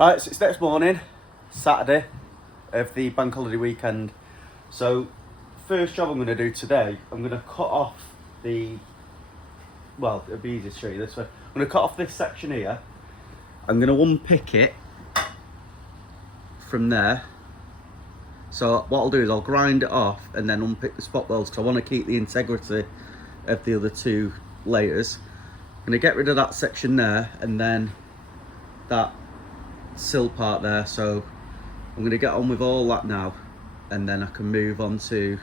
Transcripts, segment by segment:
Right, so it's next morning, Saturday of the bank holiday weekend. So, first job I'm going to do today, I'm going to cut off well, it'll be easier to show you this way. I'm going to cut off this section here. I'm going to unpick it from there. So what I'll do is I'll grind it off and then unpick the spot welds, because I want to keep the integrity of the other two layers. I'm going to get rid of that section there and then that sill part there. So I'm going to get on with all that now, and then I can move on to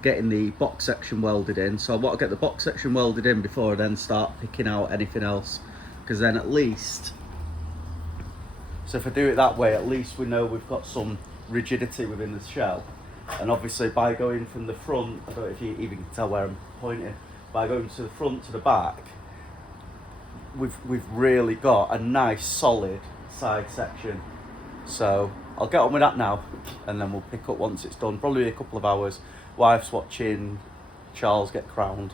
getting the box section welded in. So I want to get the box section welded in before I then start picking out anything else, because then at least, so if I do it that way, at least we know we've got some rigidity within the shell. And obviously by going from the front, I don't know if you even can tell where I'm pointing, by going to the front to the back, we've really got a nice solid side section. So I'll get on with that now, and then we'll pick up once it's done, probably a couple of hours. Wife's watching Charles get crowned.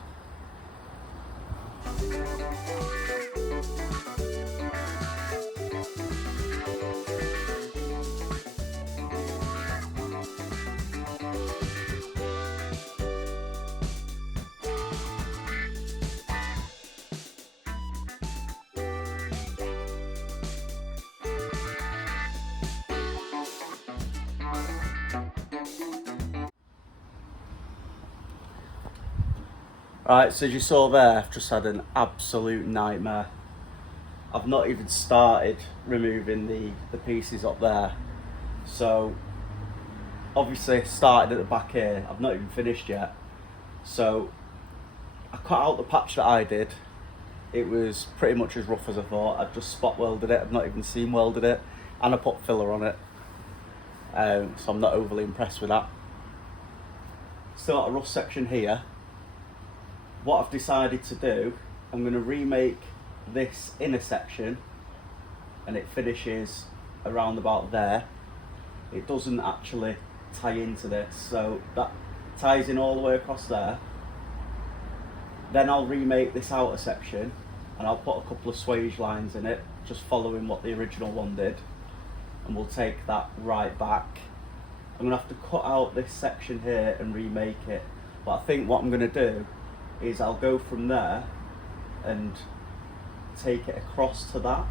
Right, so as you saw there, I've just had an absolute nightmare. I've not even started removing the pieces up there. So obviously started at the back here, I've not even finished yet. So I cut out the patch that I did. It was pretty much as rough as I thought. I've just spot welded it, I've not even seam welded it, and I put filler on it. So I'm not overly impressed with that. Still got a rough section here. What I've decided to do, I'm going to remake this inner section, and it finishes around about there. It doesn't actually tie into this, so that ties in all the way across there. Then I'll remake this outer section, and I'll put a couple of swage lines in it, just following what the original one did, and we'll take that right back. I'm going to have to cut out this section here and remake it, but I think what I'm going to do is I'll go from there and take it across to that,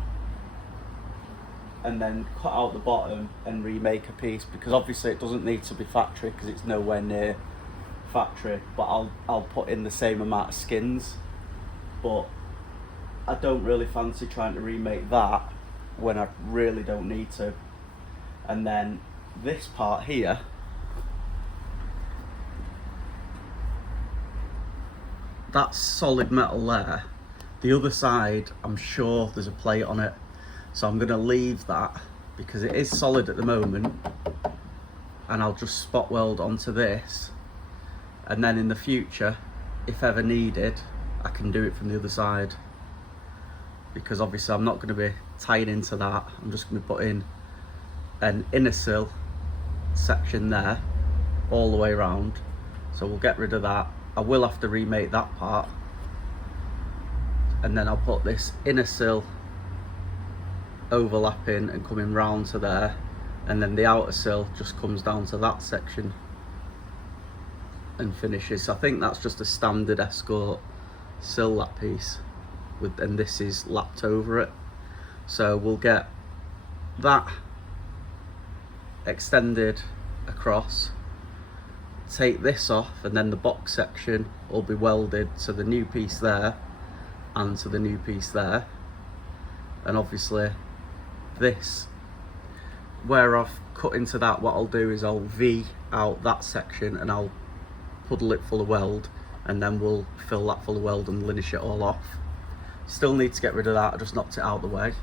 and then cut out the bottom and remake a piece, because obviously it doesn't need to be factory because it's nowhere near factory, but I'll put in the same amount of skins. But I don't really fancy trying to remake that when I really don't need to. And then this part here, that's solid metal there. The other side, I'm sure there's a plate on it, so I'm going to leave that because it is solid at the moment, and I'll just spot weld onto this, and then in the future, if ever needed, I can do it from the other side, because obviously I'm not going to be tying into that. I'm just going to be putting an inner sill section there all the way around, so we'll get rid of that. I will have to remake that part, and then I'll put this inner sill overlapping and coming round to there, and then the outer sill just comes down to that section and finishes. So I think that's just a standard escort sill, that piece, and this is lapped over it. So we'll get that extended across, take this off, and then the box section will be welded to the new piece there and to the new piece there. And obviously this, where I've cut into that, what I'll do is I'll V out that section and I'll puddle it full of weld, and then we'll fill that full of weld and linish it all off. Still need to get rid of that, I just knocked it out of the way.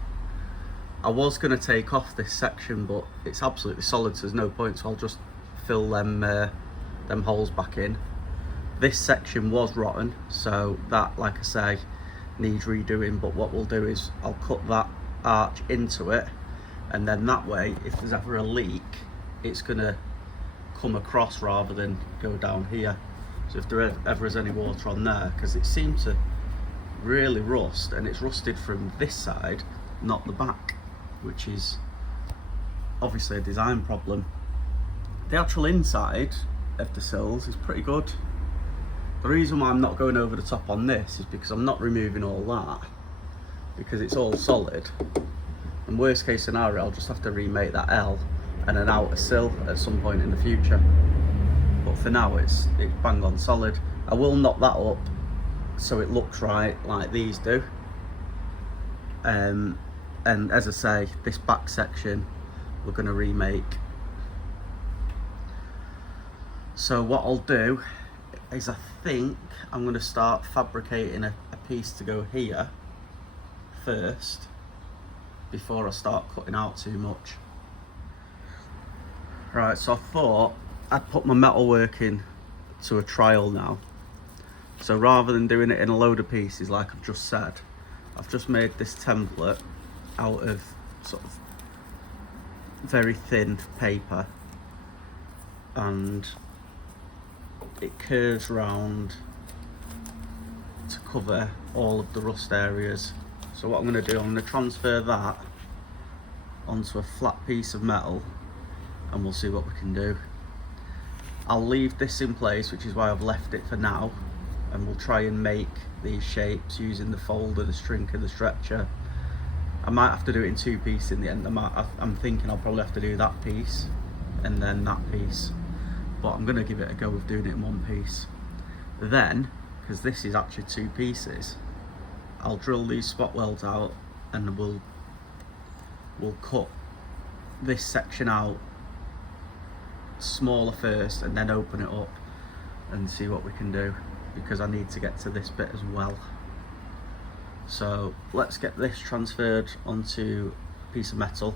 I was going to take off this section, but it's absolutely solid, so there's no point, so I'll just fill them holes back in. This section was rotten, so that, like I say, needs redoing, but what we'll do is I'll cut that arch into it, and then that way, if there's ever a leak, it's gonna come across rather than go down here. So if there ever is any water on there, because it seemed to really rust, and it's rusted from this side, not the back. which is obviously a design problem. The actual inside of the sills is pretty good. The reason why I'm not going over the top on this is because I'm not removing all that, because it's all solid. And worst case scenario, I'll just have to remake that L and an outer sill at some point in the future. But for now, it's bang on solid. I will knock that up so it looks right, like these do. And as I say, this back section we're going to remake. So what I'll do is, I think I'm going to start fabricating a piece to go here first, before I start cutting out too much. Right, so I thought I'd put my metalwork in to a trial now. So rather than doing it in a load of pieces like I've just said, I've just made this template out of sort of very thin paper, and it curves round to cover all of the rust areas. So what I'm going to do, I'm going to transfer that onto a flat piece of metal, and we'll see what we can do. I'll leave this in place, which is why I've left it for now, and we'll try and make these shapes using the folder, the strinker, the stretcher. I might have to do it in two pieces in the end. I'm thinking I'll probably have to do that piece and then that piece, but I'm going to give it a go of doing it in one piece. Then, because this is actually two pieces, I'll drill these spot welds out, and we'll cut this section out smaller first and then open it up and see what we can do, because I need to get to this bit as well. So let's get this transferred onto a piece of metal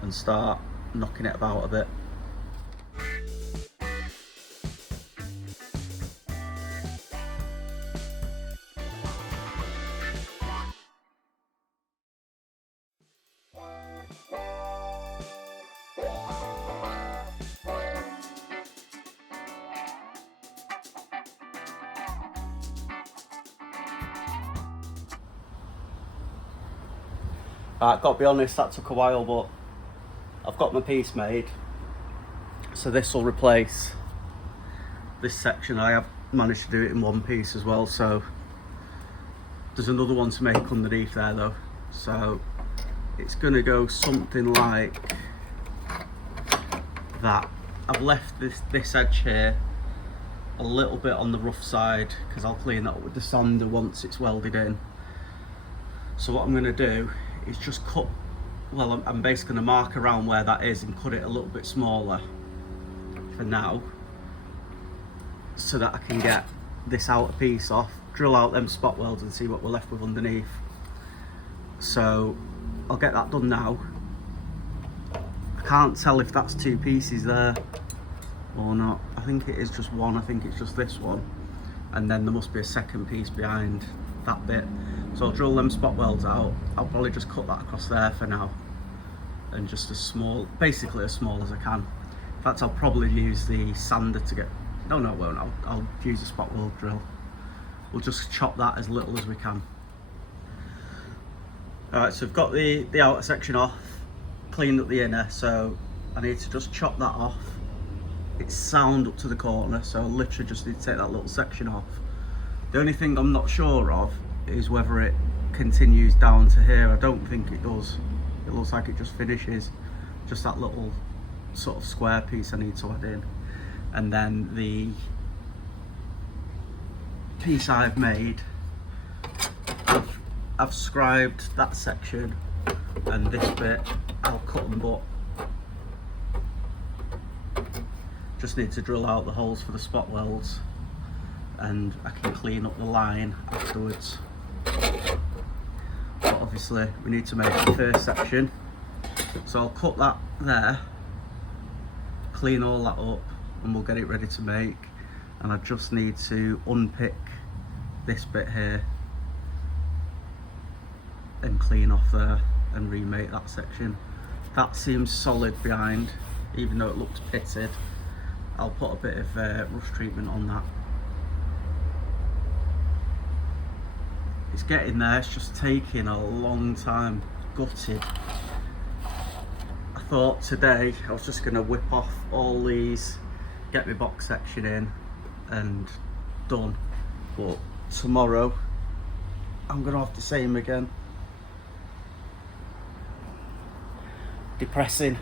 and start knocking it about a bit. Got to be honest, that took a while, but I've got my piece made. So this will replace this section. I have managed to do it in one piece as well, so there's another one to make underneath there though. So it's going to go something like that. I've left this edge here a little bit on the rough side, because I'll clean that up with the sander once it's welded in. So what I'm going to do is just cut, well, I'm basically going to mark around where that is and cut it a little bit smaller for now, so that I can get this outer piece off, drill out them spot welds and see what we're left with underneath. So I'll get that done now. I can't tell if that's two pieces there or not. I think it is just one. I think it's just this one, and then there must be a second piece behind that bit. So I'll drill them spot welds out. I'll probably just cut that across there for now, and just as small, basically as small as I can. In fact, I'll probably use the sander to get, no I won't, I'll use a spot weld drill. We'll just chop that as little as we can. Alright, so I've got the outer section off, cleaned up the inner, so I need to just chop that off. It's sound up to the corner, so I literally just need to take that little section off. The only thing I'm not sure of is whether it continues down to here. I don't think it does. It looks like it just finishes. Just that little sort of square piece I need to add in. And then the piece I've made, I've scribed that section, and this bit I'll cut and butt. Just need to drill out the holes for the spot welds, and I can clean up the line afterwards. But obviously we need to make the first section, so I'll cut that there, clean all that up, and we'll get it ready to make. And I just need to unpick this bit here and clean off there and remake that section. That seems solid behind, even though it looks pitted. I'll put a bit of rust treatment on that. It's getting there, it's just taking a long time. Gutted. thought today I was just going to whip off all these, get my box section in and done, but tomorrow I'm going to have the same again. Depressing,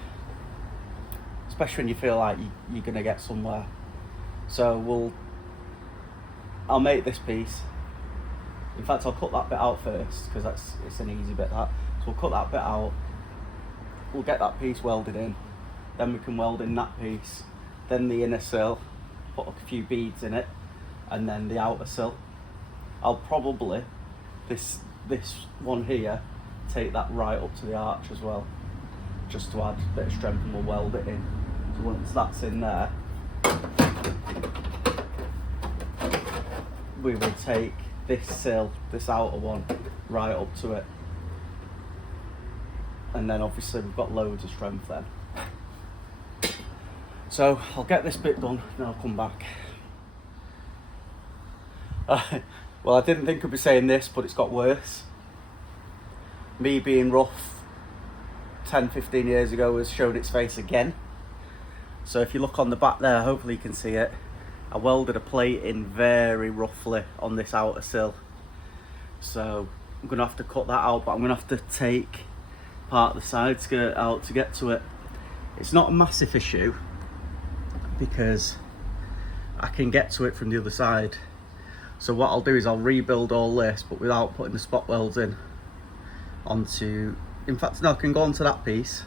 especially when you feel like you're going to get somewhere. So I'll make this piece. In fact, I'll cut that bit out first because it's an easy bit, that. So we'll cut that bit out. We'll get that piece welded in. Then we can weld in that piece. Then the inner sill, put a few beads in it, and then the outer sill. I'll probably, this one here, take that right up to the arch as well, just to add a bit of strength, and we'll weld it in. So once that's in there, we will take this sill, this outer one, right up to it. And then obviously we've got loads of strength then. So I'll get this bit done, then I'll come back. Well, I didn't think I'd be saying this, but it's got worse. Me being rough 10-15 years ago has showed its face again. So if you look on the back there, hopefully you can see it. I welded a plate in very roughly on this outer sill. So I'm going to have to cut that out, but I'm going to have to take part of the side skirt out to get to it. It's not a massive issue because I can get to it from the other side. So what I'll do is I'll rebuild all this, but without putting the spot welds in onto, in fact no, I can go onto that piece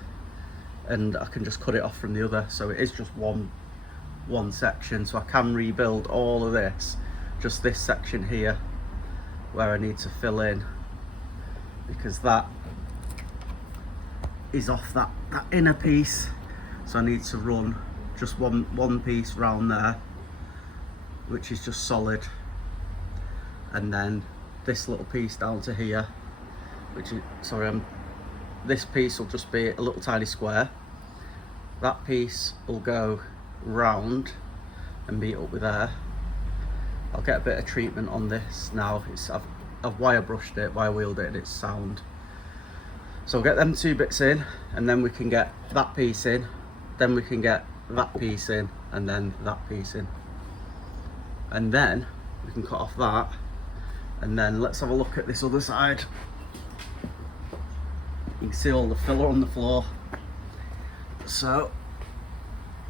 and I can just cut it off from the other. So it is just one section, so I can rebuild all of this, just this section here where I need to fill in, because that is off that inner piece, so I need to run just one piece round there, which is just solid, and then this little piece down to here, which is, this piece will just be a little tiny square. That piece will go round and meet up with there. I'll get a bit of treatment on this now. I've wire brushed it, wire wheeled it, and it's sound. So I'll get them two bits in, and then we can get that piece in, then we can get that piece in, and then that piece in, and then we can cut off that. And then let's have a look at this other side. You can see all the filler on the floor. So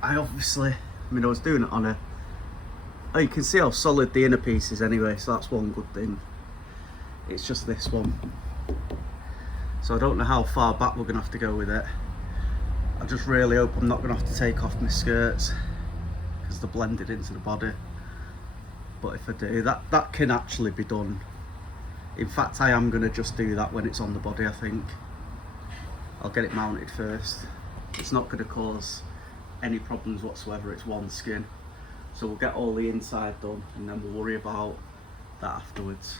I was doing it on you can see how solid the inner piece is anyway, so that's one good thing. It's just this one. So I don't know how far back we're gonna have to go with it. I just really hope I'm not gonna have to take off my skirts because they're blended into the body. But if I do, that can actually be done. In fact, I am gonna just do that when it's on the body, I think. I'll get it mounted first. It's not gonna cause any problems whatsoever, it's one skin. So we'll get all the inside done and then we'll worry about that afterwards.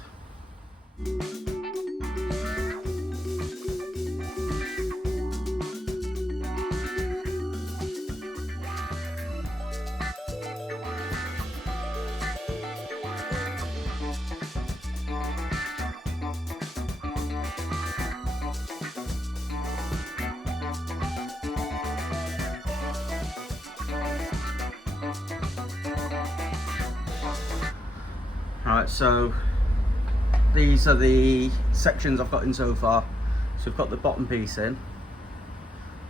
Right, so these are the sections I've got in so far. So we've got the bottom piece in,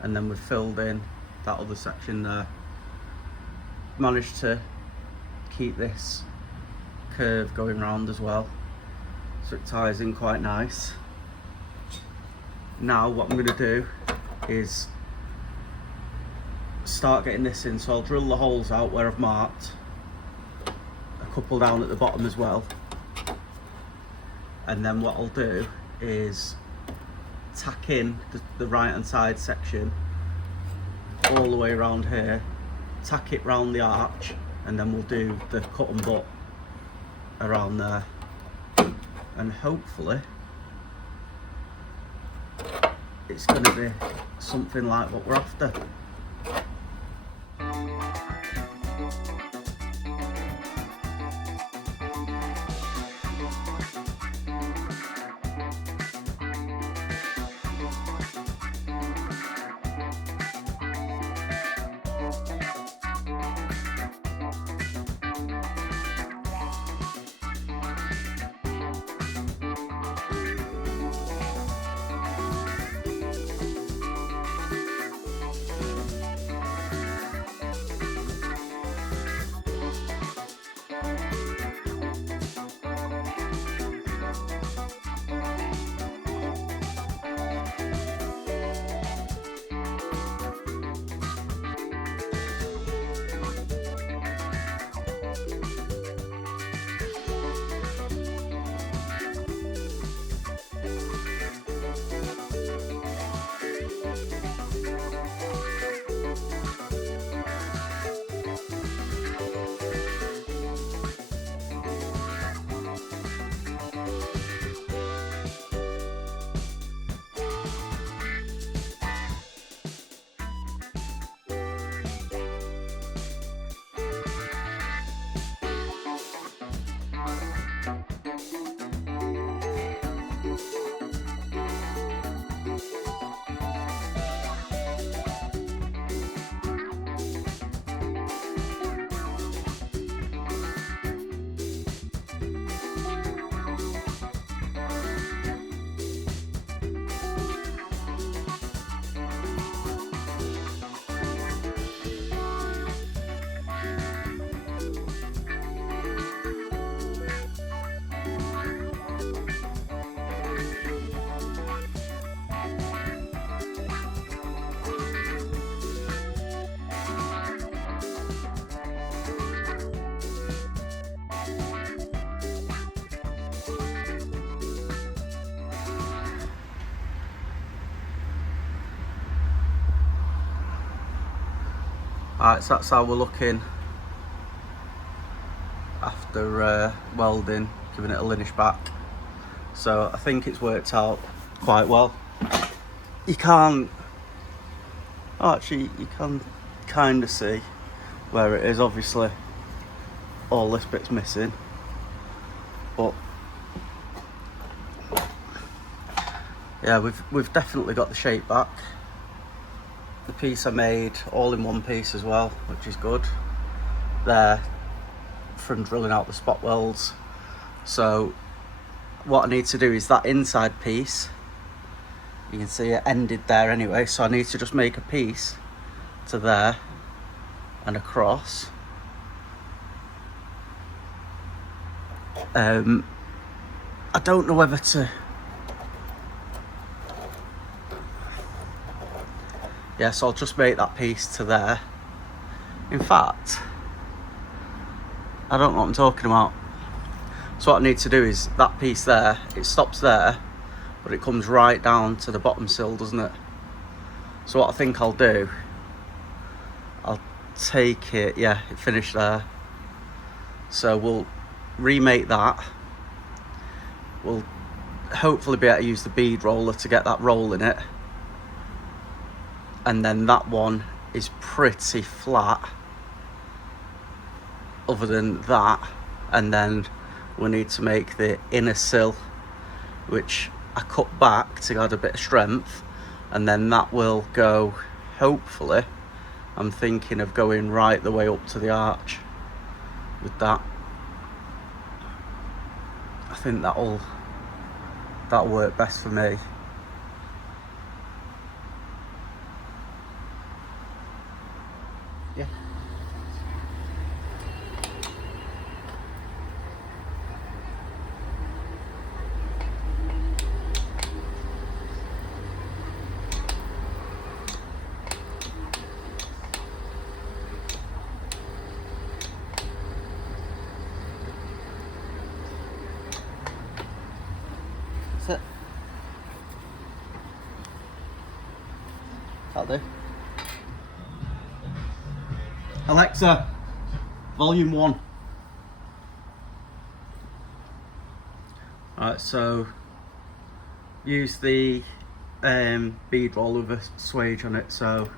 and then we've filled in that other section there. Managed to keep this curve going round as well, so it ties in quite nice. Now what I'm going to do is start getting this in, so I'll drill the holes out where I've marked, a couple down at the bottom as well, and then what I'll do is tack in the right hand side section all the way around here, tack it round the arch, and then we'll do the cut and butt around there, and hopefully it's going to be something like what we're after. Alright, so that's how we're looking after welding, giving it a linish back. So I think it's worked out quite well. You can't, actually you can kind of see where it is. Obviously all this bit's missing, but yeah, we've definitely got the shape back. The piece I made all in one piece as well, which is good. There, from drilling out the spot welds. So what I need to do is that inside piece, you can see it ended there anyway, so I need to just make a piece to there and across. I don't know whether to, yeah, so I'll just make that piece to there. In fact, I don't know what I'm talking about. So what I need to do is that piece there, it stops there, but it comes right down to the bottom sill, doesn't it? So what I think I'll do, I'll take it, yeah, it finished there. So we'll remake that. We'll hopefully be able to use the bead roller to get that roll in it. And then that one is pretty flat, other than that. And then we need to make the inner sill, which I cut back to add a bit of strength, and then that will go, hopefully, I'm thinking of going right the way up to the arch with that. I think that'll work best for me. Yeah. That's it. That'll do. Alexa, volume 1. Alright, so use the bead roller with a swage on it, so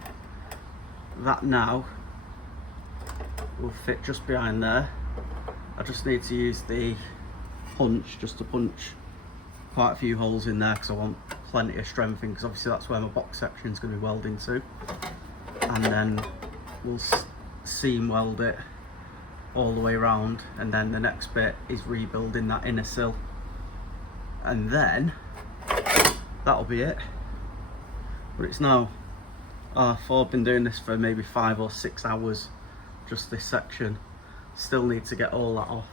that now will fit just behind there. I just need to use the punch just to punch quite a few holes in there because I want plenty of strength in, because obviously that's where my box section is going to be welding to. And then we'll seam weld it all the way around, and then the next bit is rebuilding that inner sill, and then that'll be it. But it's now I've been doing this for maybe 5 or 6 hours, just this section. Still need to get all that off,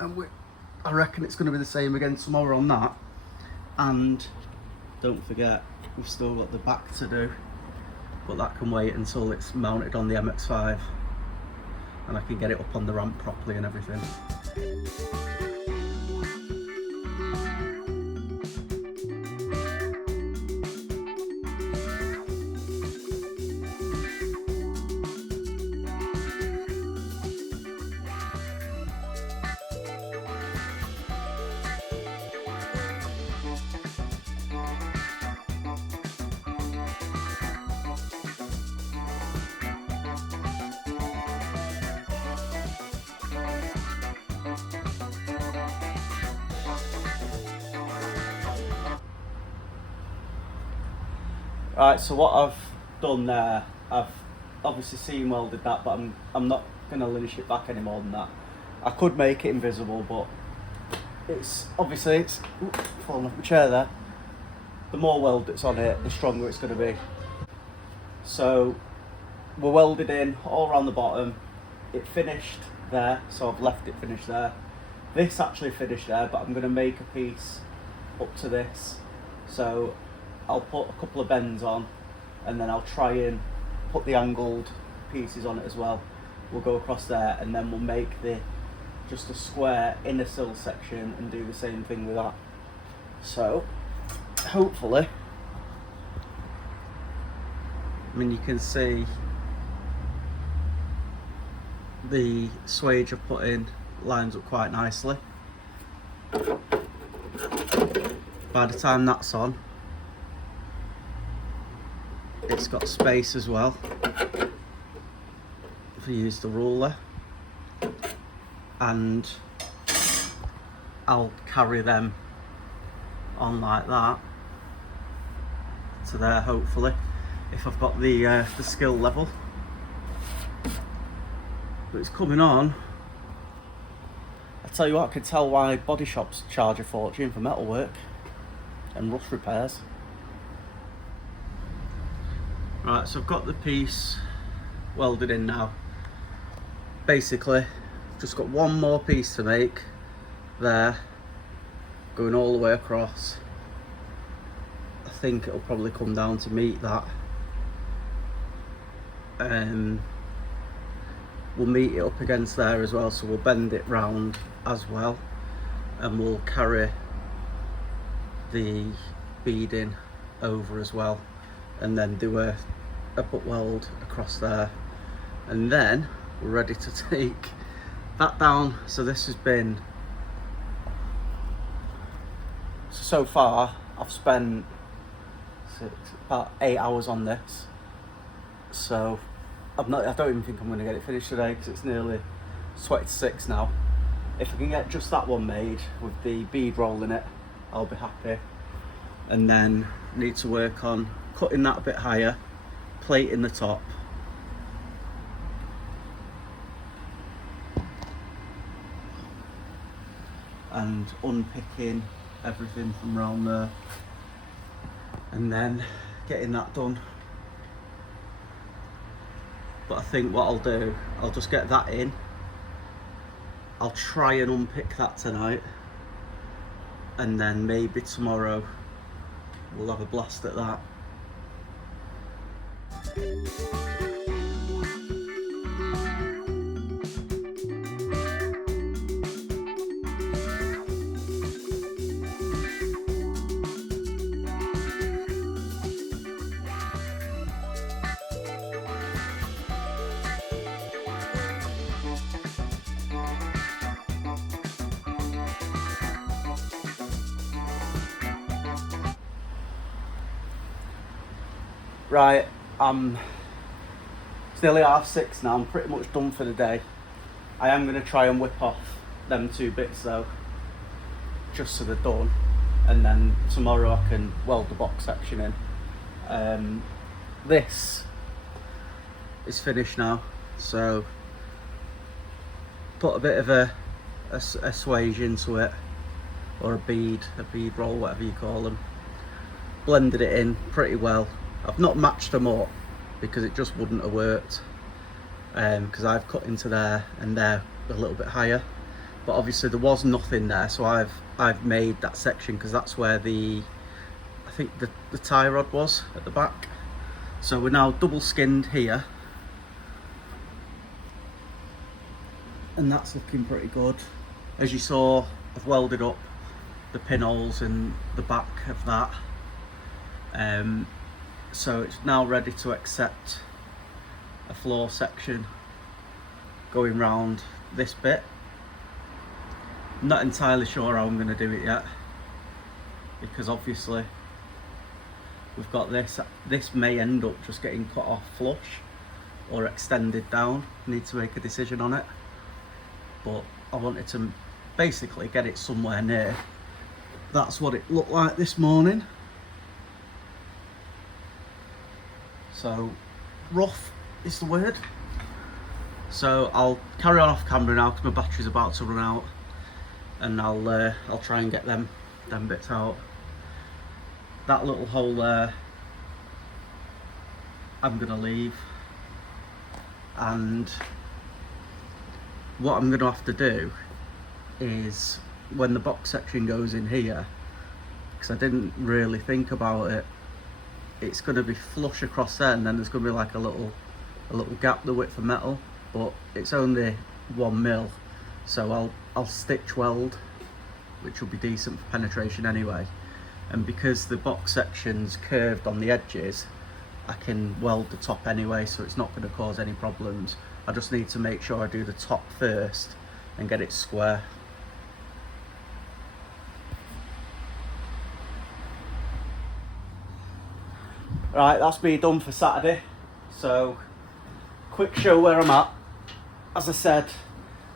and I reckon it's going to be the same again tomorrow on that. And don't forget, we've still got the back to do, but that can wait until it's mounted on the MX5 and I can get it up on the ramp properly and everything. Right, so what I've done there, I've obviously seam welded that, but I'm not going to linish it back any more than that. I could make it invisible, but it's obviously falling off my chair there. The more weld that's on it, the stronger it's going to be. So we're welded in all around the bottom. It finished there, so I've left it finished there. This actually finished there, but I'm going to make a piece up to this. So I'll put a couple of bends on, and then I'll try and put the angled pieces on it as well. We'll go across there, and then we'll make just a square inner sill section and do the same thing with that. So hopefully, I mean, you can see the swage I've put in lines up quite nicely. By the time that's on, it's got space as well if you use the ruler, and I'll carry them on like that to there, hopefully, if I've got the skill level. But it's coming on. I tell you what, I can tell why body shops charge a fortune for metalwork and rust repairs. Right, so I've got the piece welded in now. Basically, just got one more piece to make there, going all the way across. I think it'll probably come down to meet that. We'll meet it up against there as well, so we'll bend it round as well, and we'll carry the beading over as well, and then do a butt weld across there, and then we're ready to take that down. So this has been, so far I've spent about 8 hours on this, so I don't even think I'm going to get it finished today, because it's nearly 26 now. If I can get just that one made with the bead roll in it, I'll be happy. And then need to work on cutting that a bit higher, plating the top, and unpicking everything from around there, and then getting that done. But I think what I'll do, I'll just get that in. I'll try and unpick that tonight, and then maybe tomorrow we'll have a blast at that. Right, it's nearly 6:30 now. I'm pretty much done for the day. I am going to try and whip off them 2 bits though, just so they're done, and then tomorrow I can weld the box section in. This is finished now, so put a bit of a swage into it, or a bead roll, whatever you call them. Blended it in pretty well. I've not matched them up because it just wouldn't have worked, because I've cut into there and they're a little bit higher, but obviously there was nothing there, so I've made that section, because that's where I think the tie rod was at the back. So we're now double skinned here, and that's looking pretty good. As you saw, I've welded up the pinholes in the back of that. So it's now ready to accept a floor section going round this bit. I'm not entirely sure how I'm going to do it yet, because obviously we've got this. This may end up just getting cut off flush or extended down. I need to make a decision on it, but I wanted to basically get it somewhere near. That's what it looked like this morning. So rough is the word. So I'll carry on off camera now, because my battery's about to run out, and I'll try and get them bits out. That little hole there I'm gonna leave, and what I'm gonna have to do is, when the box section goes in here, because I didn't really think about it, it's going to be flush across there, and then there's going to be like a little gap the width of metal, but it's only 1 mil, so I'll stitch weld, which will be decent for penetration anyway. And because the box section's curved on the edges, I can weld the top anyway, so it's not going to cause any problems I just need to make sure I do the top first and get it square. Right, that's me done for Saturday. So, quick show where I'm at. As I said,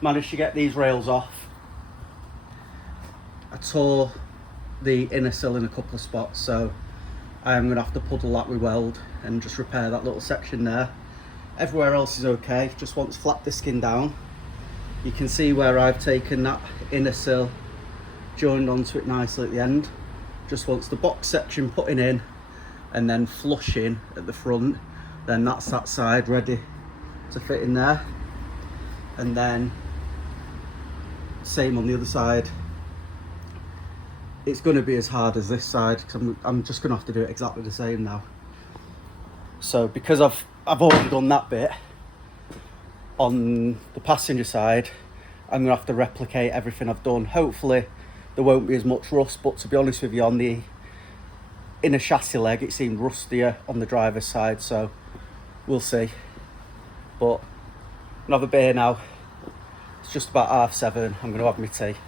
managed to get these rails off. I tore the inner sill in a couple of spots, so I'm going to have to puddle that with weld and just repair that little section there. Everywhere else is okay, just wants flat disking down. You can see where I've taken that inner sill, joined onto it nicely at the end. Just wants the box section putting in and then flushing at the front. Then that's that side ready to fit in there. And then same on the other side. It's going to be as hard as this side because I'm just going to have to do it exactly the same now. So because I've already done that bit on the passenger side, I'm going to have to replicate everything I've done. Hopefully there won't be as much rust, but to be honest with you, on the inner chassis leg it seemed rustier on the driver's side, so we'll see. But I'm going to have a beer now. It's just about 7:30. I'm going to have my tea.